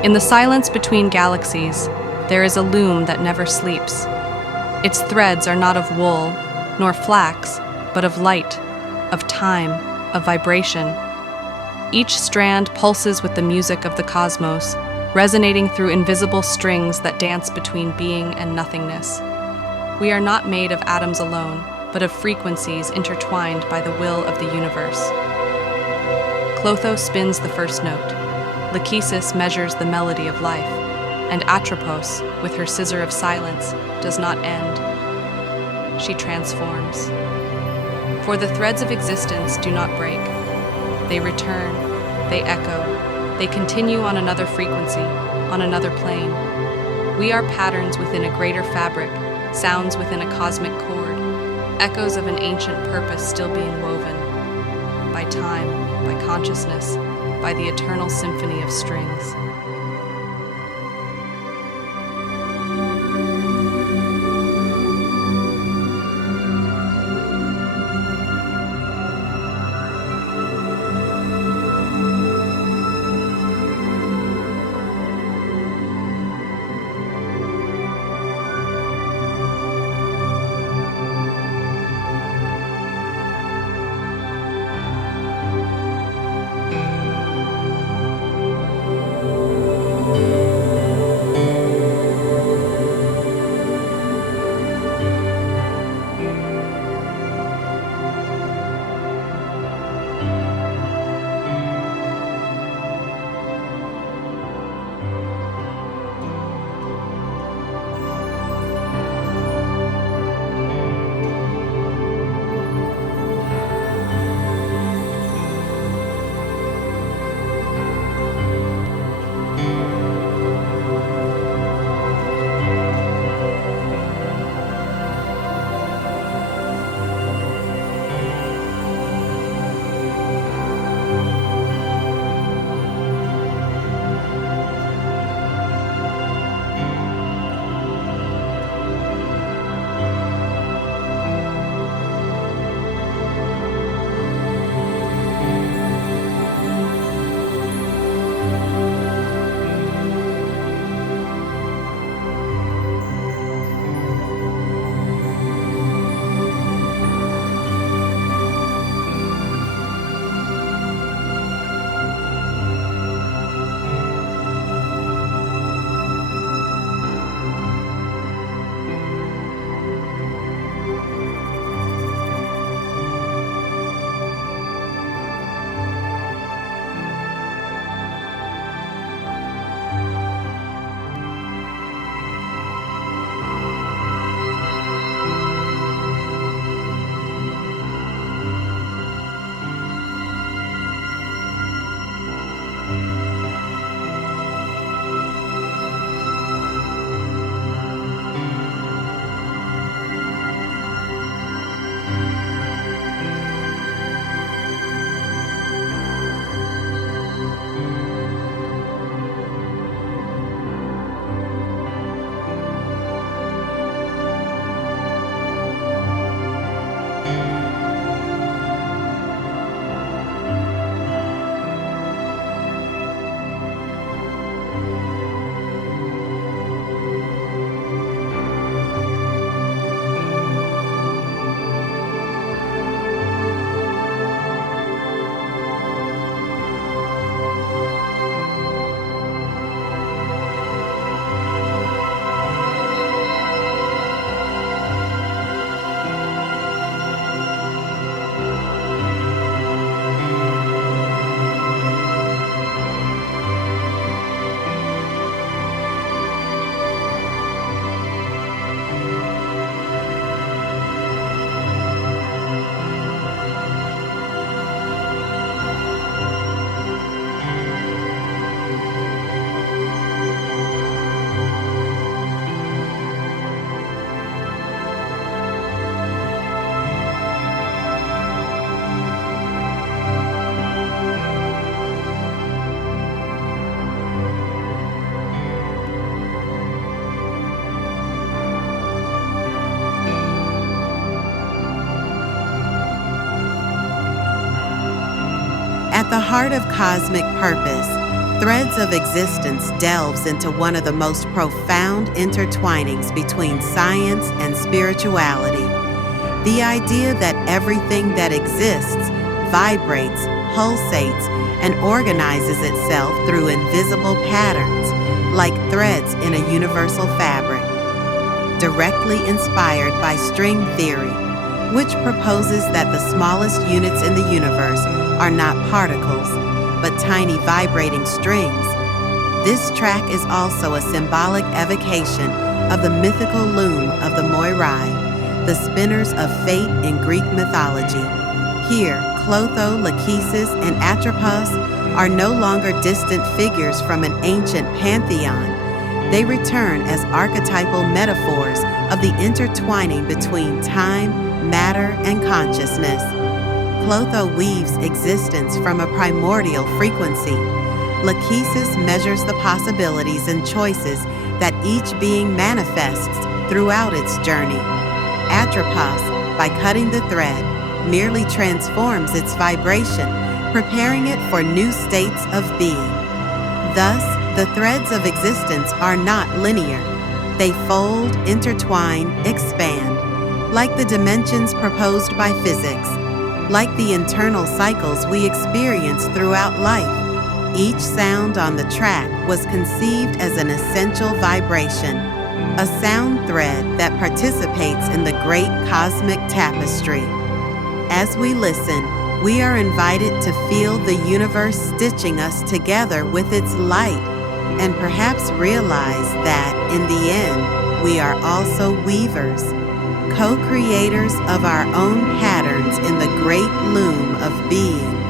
In the silence between galaxies, there is a loom that never sleeps. Its threads are not of wool, nor flax, but of light, of time, of vibration. Each strand pulses with the music of the cosmos, resonating through invisible strings that dance between being and nothingness. We are not made of atoms alone, but of frequencies intertwined by the will of the universe. Clotho spins the first note. Lachesis measures the melody of life, and Atropos, with her scissor of silence, does not end. She transforms. For the threads of existence do not break. They return, they echo, they continue on another frequency, on another plane. We are patterns within a greater fabric, sounds within a cosmic chord, echoes of an ancient purpose still being woven. By time, by consciousness, by the eternal symphony of strings. At the heart of cosmic purpose Threads of Existence delves into one of the most profound intertwinings between science and spirituality. The idea that everything that exists vibrates, pulsates, and organizes itself through invisible patterns, like threads in a universal fabric. Directly inspired by string theory, which proposes that the smallest units in the universe are not particles, but tiny vibrating strings, this track is also a symbolic evocation of the mythical loom of the Moirai, the spinners of fate in Greek mythology. Here, Clotho, Lachesis, and Atropos are no longer distant figures from an ancient pantheon. They return as archetypal metaphors of the intertwining between time, matter, and consciousness. Clotho weaves existence from a primordial frequency. Lachesis measures the possibilities and choices that each being manifests throughout its journey. Atropos, by cutting the thread, merely transforms its vibration, preparing it for new states of being. Thus, the threads of existence are not linear. They fold, intertwine, expand, like the dimensions proposed by physics. Like the internal cycles we experience throughout life, each sound on the track was conceived as an essential vibration, a sound thread that participates in the great cosmic tapestry. As we listen, we are invited to feel the universe stitching us together with its light, and perhaps realize that, in the end, we are also weavers, co-creators of our own patterns in the great loom of being.